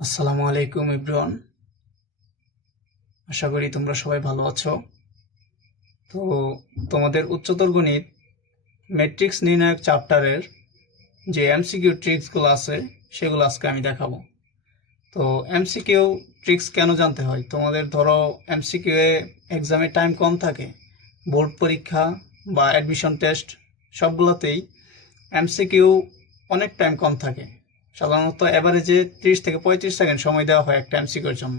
আসসালামু আলাইকুম এভরিওয়ান। আশা করি তোমরা সবাই ভালো আছো। তো তোমাদের উচ্চতর গণিত ম্যাট্রিক্স নির্ণায়ক চ্যাপ্টারের যে এমসিকিউ ট্রিক্সগুলো আছে সেগুলো আজকে আমি দেখাবো। তো এমসিকিউ ট্রিক্স কেন জানতে হয়? তোমাদের ধরো এমসিকিউ এ এক্সামে টাইম কম থাকে, বোর্ড পরীক্ষা বা অ্যাডমিশন টেস্ট সবগুলোতেই এমসিকিউ অনেক টাইম কম থাকে। সাধারণত অ্যাভারেজে 30 থেকে 35 সেকেন্ড সময় দেওয়া হয় একটা এমসিকিউর জন্য।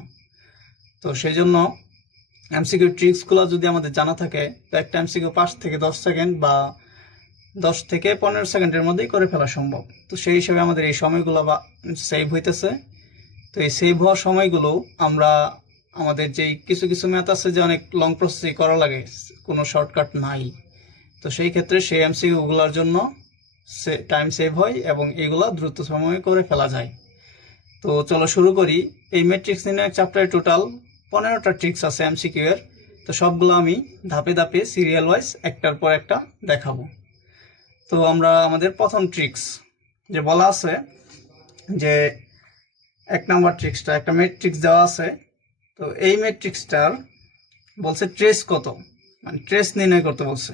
তো সেই জন্য এমসিকিউ ট্রিক্সগুলো যদি আমাদের জানা থাকে তো একটা এমসিকিউ 5 থেকে 10 সেকেন্ড বা 10 থেকে 15 সেকেন্ডের মধ্যেই করে ফেলা সম্ভব। তো সেই হিসেবে আমাদের এই সময়গুলো বা সেভ হইতেছে। তো এই সেভ হওয়ার সময়গুলো আমরা আমাদের যেই কিছু কিছু ম্যাথ আছে যে অনেক লং প্রসেসই করা লাগে, কোনো শর্টকাট নাই, তো সেই ক্ষেত্রে সেই এমসিকিউগুলোর জন্য টাইম সেভ হয় এবং এগুলো দ্রুত সময়ে করে ফেলা যায়। তো চলো শুরু করি। এই ম্যাট্রিক্স নির্ণায়ক চ্যাপ্টারে টোটাল 15টা ট্রিক্স আছে এমসিকিউ এর। তো সবগুলো আমি ধাপে ধাপে সিরিয়াল ওয়াইজ একটার পর একটা দেখাবো। তো আমরা আমাদের প্রথম ট্রিক্স যে বলা আছে যে 1 নম্বর ট্রিক্সটা, একটা ম্যাট্রিক্স দেওয়া আছে। তো এই ম্যাট্রিক্সটার বলছে ট্রেস কত, মানে ট্রেস নির্ণয় করতে বলছে।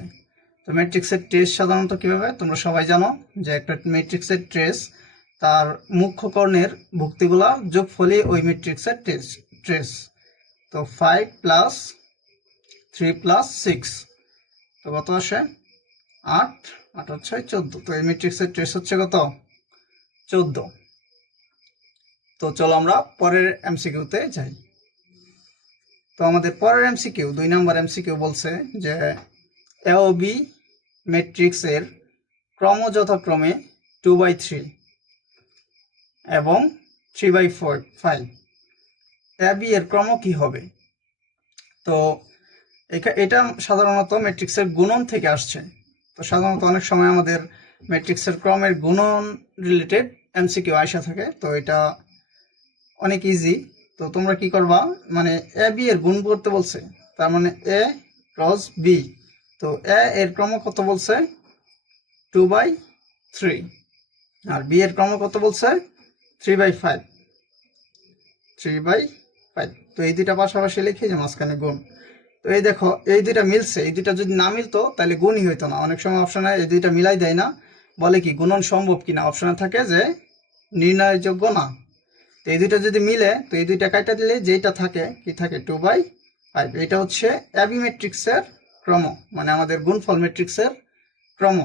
তো ম্যাট্রিক্সের ট্রেস সাধারণত কিভাবে তোমরা সবাই জানো যে একটা ম্যাট্রিক্সের ট্রেস তার মুখ্য কর্ণের ভুক্তিগুলা যোগফলই ওই ম্যাট্রিক্সের ট্রেস। তো 5 প্লাস 3 প্লাস 6, তো কত আসে 8, 8 হচ্ছে 14। তো এই ম্যাট্রিক্সের ট্রেস হচ্ছে কত 14। তো চলো আমরা পরের এমসিকিউতে যাই। তো আমাদের পরের এমসিকিউ 2 নম্বর এমসিকিউ বলছে যে এ ও বি ম্যাট্রিক্সের ক্রম যথাক্রমে 2/3 এবং 3/5, এ বি এর ক্রম কি হবে? তো এটা সাধারণত ম্যাট্রিক্সের গুণন থেকে আসছে। তো সাধারণত অনেক সময় আমাদের ম্যাট্রিক্সের ক্রমের গুণন রিলেটেড এমসিকিউ আসা থাকে। তো এটা অনেক ইজি। তো তোমরা কি করবা, মানে এ বি এর গুণ করতে বলছে, তার মানে এ ক্রস বি। তো এ এর ক্রম কত বলছে 2/3, আর বি এর ক্রম কত বলছে 3/5, 3/5। তো এই দুইটা পাশাপাশি লিখে যে মাঝখানে গুণ। তো এই দেখো এই দুইটা মিলছে, এই দুইটা যদি না মিলতো তাহলে গুণই হইতো না। অনেক সময় অপশনে এই দুইটা মিলাই দেয় না, বলে কি গুণন সম্ভব কিনা, অপশনে থাকে যে নির্ণয়যোগ্য না। তো এই দুইটা যদি মিলে তো এই দুইটা কাটা দিলে যেটা থাকে কি থাকে 2/5। এটা হচ্ছে এবি ম্যাট্রিক্সের ক্রম, মানে আমাদের গুণফল ম্যাট্রিক্সের ক্রম।